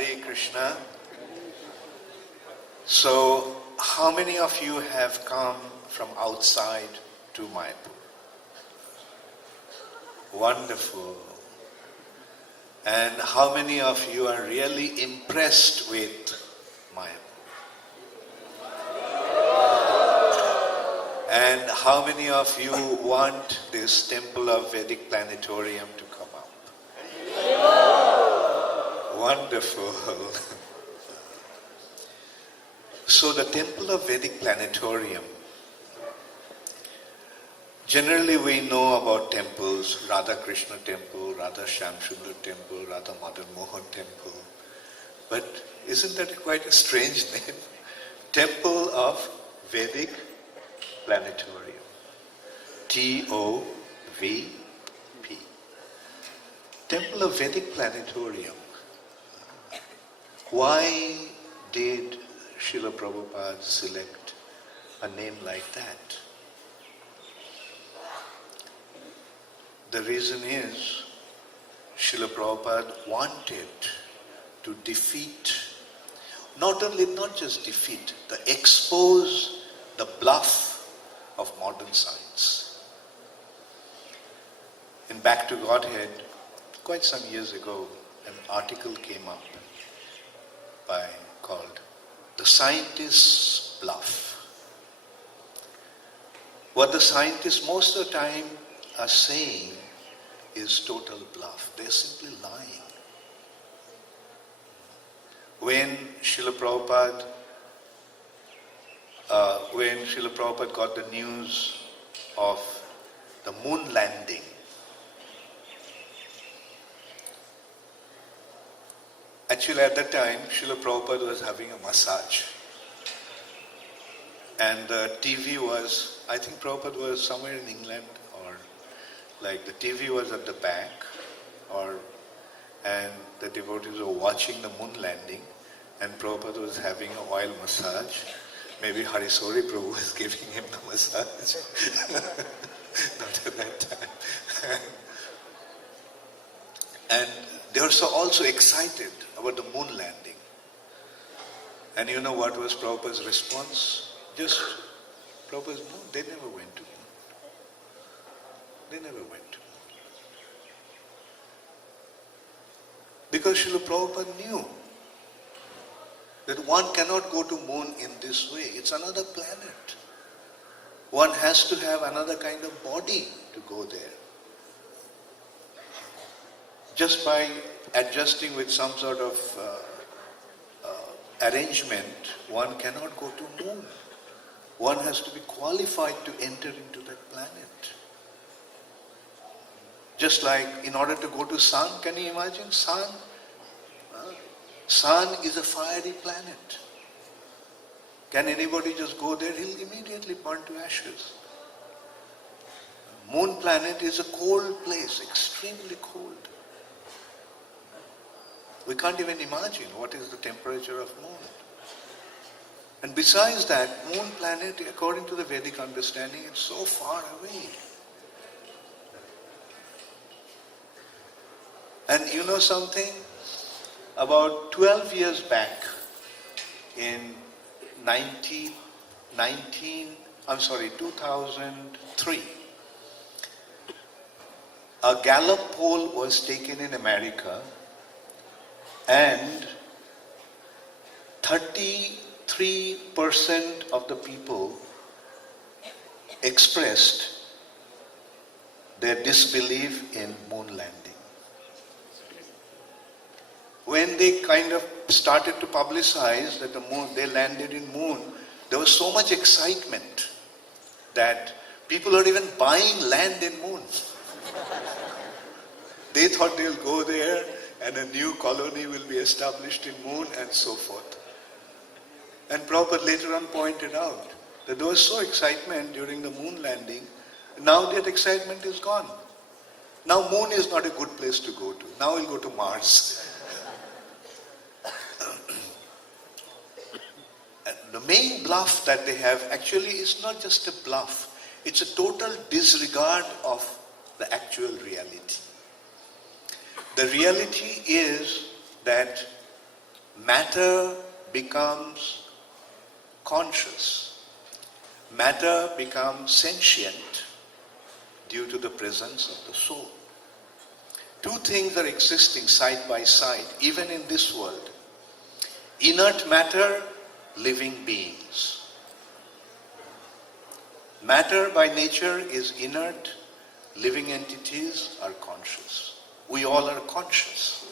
Hare Krishna. So, how many of you have come from outside to Mayapur? Wonderful. And how many of you are really impressed with Mayapur? And how many of you want this Temple of Vedic Planetarium to come up? Wonderful. So the Temple of Vedic Planetarium, generally we know about temples, Radha Krishna Temple, Radha Shyamsundar Temple, Radha Madan Mohan Temple. But isn't that quite a strange name? Temple of Vedic Planetarium. T-O-V-P. Temple of Vedic Planetarium. Why did Srila Prabhupada select a name like that? The reason is Srila Prabhupada wanted to defeat, not just defeat, but expose the bluff of modern science. In Back to Godhead, quite some years ago, an article came up called The Scientist's Bluff. What the scientists most of the time are saying is total bluff. They're simply lying. When Srila Prabhupada got the news of the moon landing, actually at that time Srila Prabhupada was having a massage. And the TV was, I think Prabhupada was somewhere in England, or like the TV was at the back, and the devotees were watching the moon landing, and Prabhupada was having an oil massage. Maybe Harisori Prabhu was giving him the massage. Not at that time. And they were also excited about the moon landing. And you know what was Prabhupada's response? Prabhupada's, no, they never went to moon. They never went to moon. Because Srila Prabhupada knew that one cannot go to moon in this way. It's another planet. One has to have another kind of body to go there. Just by adjusting with some sort of arrangement, one cannot go to moon. One has to be qualified to enter into that planet. Just like in order to go to sun, can you imagine sun? Sun is a fiery planet. Can anybody just go there? He'll immediately burn to ashes. Moon planet is a cold place, extremely cold. We can't even imagine what is the temperature of moon. And besides that, moon planet, according to the Vedic understanding, it's so far away. And you know something? About 12 years back, in 2003, a Gallup poll was taken in America, and 33% of the people expressed their disbelief in moon landing. When they kind of started to publicize that they landed in moon, there was so much excitement that people are even buying land in moon. They thought they'll go there and a new colony will be established in moon and so forth. And Prabhupada later on pointed out that there was so excitement during the moon landing, now that excitement is gone. Now moon is not a good place to go to. Now we'll go to Mars. The main bluff that they have actually is not just a bluff. It's a total disregard of the actual reality. The reality is that matter becomes conscious. Matter becomes sentient due to the presence of the soul. Two things are existing side by side, even in this world. Inert matter, living beings. Matter by nature is inert, living entities are conscious. We all are conscious.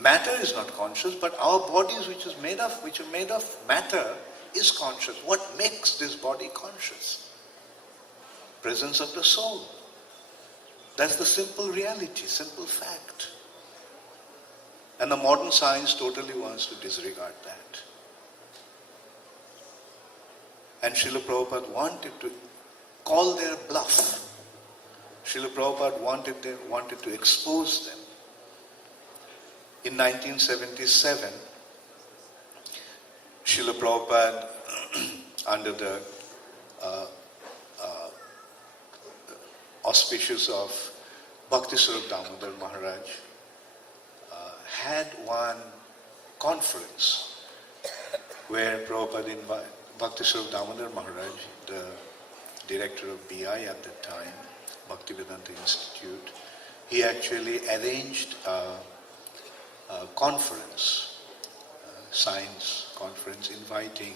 Matter is not conscious, but our bodies which are made of matter is conscious. What makes this body conscious? Presence of the soul. That's the simple reality, simple fact. And the modern science totally wants to disregard that. And Srila Prabhupada wanted to call their bluff. Srila Prabhupada wanted to expose them. In 1977, Srila Prabhupada, under the auspicious of Bhaktiswarup Damodar Maharaj, had one conference where Prabhupada invited Bhaktiswarup Damodar Maharaj, the director of BI at that time, Bhaktivedanta Institute, he actually arranged a conference, science conference, inviting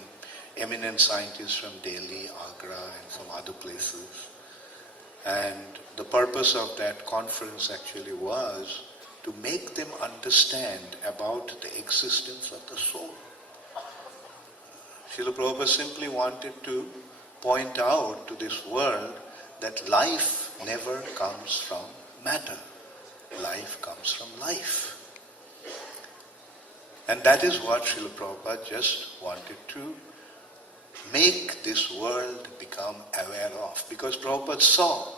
eminent scientists from Delhi, Agra, and some other places. And the purpose of that conference actually was to make them understand about the existence of the soul. Srila Prabhupada simply wanted to point out to this world that life never comes from matter. Life comes from life. And that is what Srila Prabhupada just wanted to make this world become aware of. Because Prabhupada saw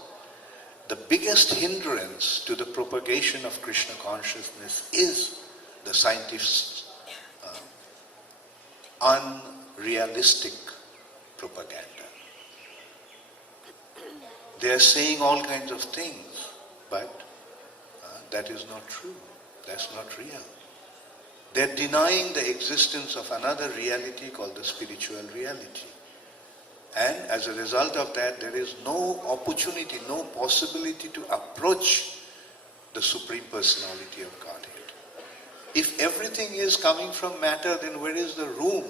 the biggest hindrance to the propagation of Krishna consciousness is the scientists' unrealistic propaganda. They are saying all kinds of things, but that is not true. That's not real. They're denying the existence of another reality called the spiritual reality. And as a result of that, there is no opportunity, no possibility to approach the Supreme Personality of Godhead. If everything is coming from matter, then where is the room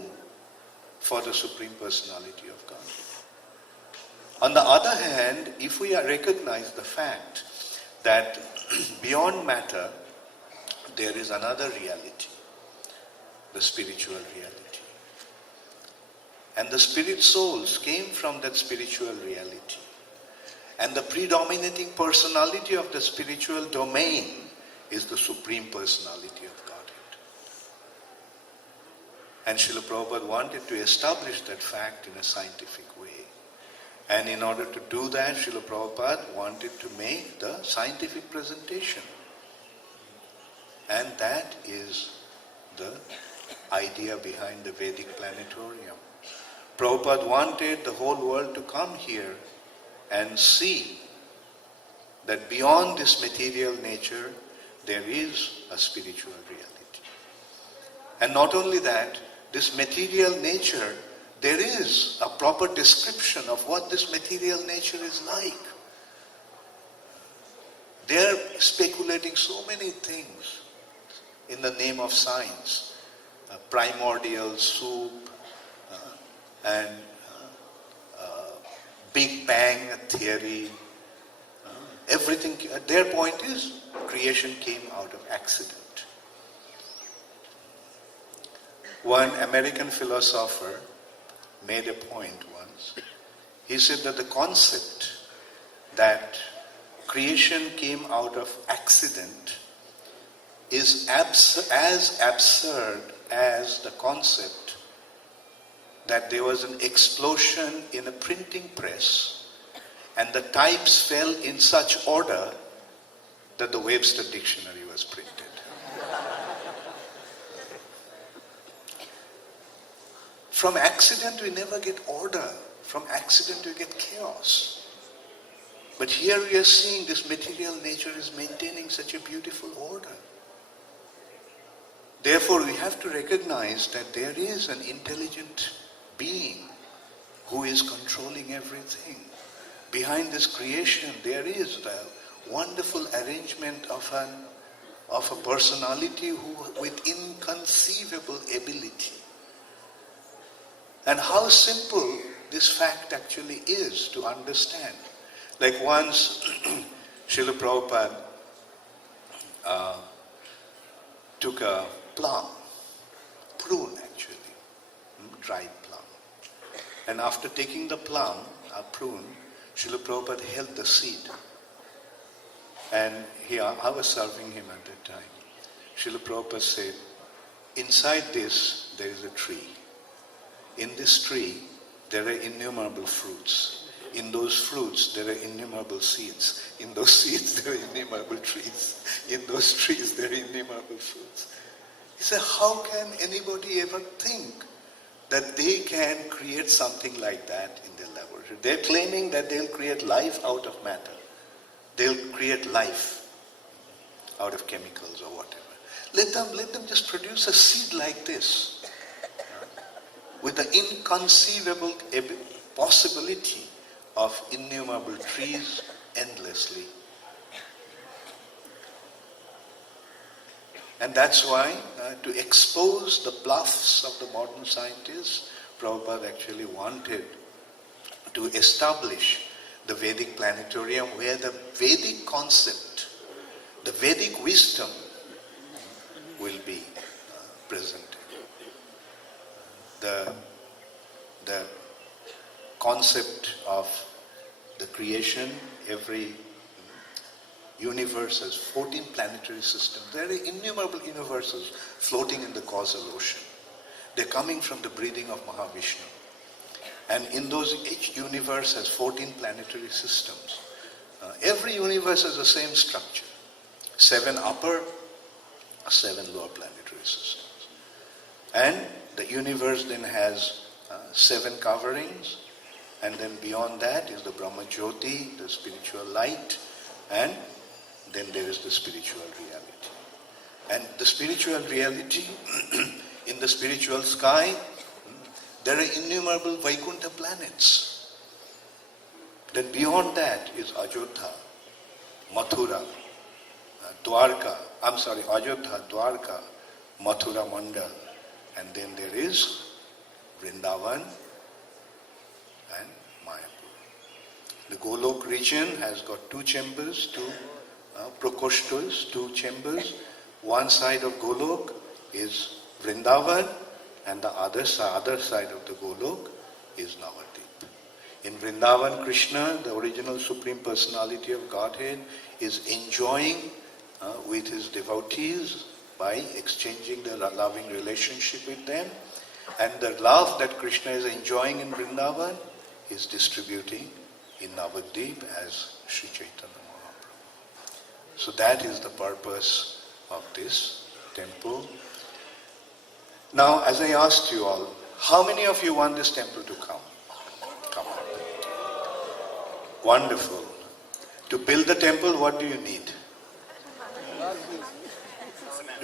for the Supreme Personality of Godhead? On the other hand, if we recognize the fact that beyond matter, there is another reality, the spiritual reality. And the spirit souls came from that spiritual reality. And the predominating personality of the spiritual domain is the Supreme Personality of Godhead. And Srila Prabhupada wanted to establish that fact in a scientific way. And in order to do that, Srila Prabhupada wanted to make the scientific presentation. And that is the idea behind the Vedic planetarium. Prabhupada wanted the whole world to come here and see that beyond this material nature, there is a spiritual reality. And not only that, this material nature, there is a proper description of what this material nature is like. They are speculating so many things in the name of science. Primordial soup, and Big Bang theory. Everything, their point is, creation came out of accident. One American philosopher made a point once. He said that the concept that creation came out of accident is as absurd as the concept that there was an explosion in a printing press and the types fell in such order that the Webster Dictionary was printed. From accident we never get order. From accident we get chaos. But here we are seeing this material nature is maintaining such a beautiful order. Therefore, we have to recognize that there is an intelligent being who is controlling everything. Behind this creation, there is the wonderful arrangement of a personality with inconceivable ability. And how simple this fact actually is to understand. Like once, Srila Prabhupada took a prune actually, dried plum. And after taking the plum, a prune, Srila Prabhupada held the seed. And I was serving him at that time. Srila Prabhupada said, inside this, there is a tree. In this tree, there are innumerable fruits. In those fruits, there are innumerable seeds. In those seeds, there are innumerable trees. In those trees, there are innumerable fruits. He said, how can anybody ever think that they can create something like that in their laboratory? They're claiming that they'll create life out of matter. They'll create life out of chemicals or whatever. Let them just produce a seed like this, with the inconceivable possibility of innumerable trees endlessly. And that's why, to expose the bluffs of the modern scientists, Prabhupada actually wanted to establish the Vedic planetarium where the Vedic concept, the Vedic wisdom will be presented. The concept of the creation, every universe has 14 planetary systems. There are innumerable universes floating in the causal ocean. They're coming from the breathing of Mahavishnu. And in those, each universe has 14 planetary systems. Every universe has the same structure. 7 upper, 7 lower planetary systems. And the universe then has 7 coverings, and then beyond that is the Brahma Jyoti, the spiritual light, and then there is the spiritual reality. And the spiritual reality, in the spiritual sky, there are innumerable Vaikuntha planets. Then beyond that is Ajodha, Mathura, Ajodha, Dwarka, Mathura Mandal. And then there is Vrindavan and Mayapur. The Golok region has got 2 chambers, 2 prakoshtas, 2 chambers. One side of Golok is Vrindavan, and the other side of the Golok is Navadvip. In Vrindavan, Krishna, the original Supreme Personality of Godhead, is enjoying with his devotees by exchanging the loving relationship with them. And the love that Krishna is enjoying in Vrindavan is distributing in Navadvip as Sri Chaitanya Mahaprabhu. So that is the purpose of this temple. Now, as I asked you all, how many of you want this temple to come? Come on. Wonderful. To build the temple, what do you need?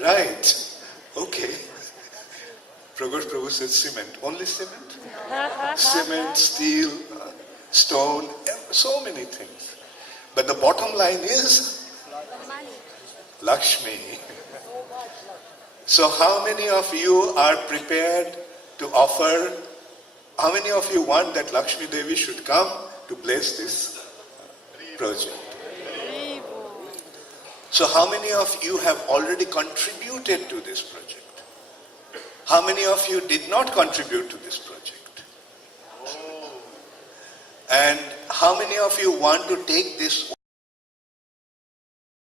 Right. Okay. Prabhu said cement. Only cement? Cement, steel, stone, so many things. But the bottom line is Lakshmi. So how many of you are prepared to offer, how many of you want that Lakshmi Devi should come to bless this project? So how many of you have already contributed to this project? How many of you did not contribute to this project? And how many of you want to take this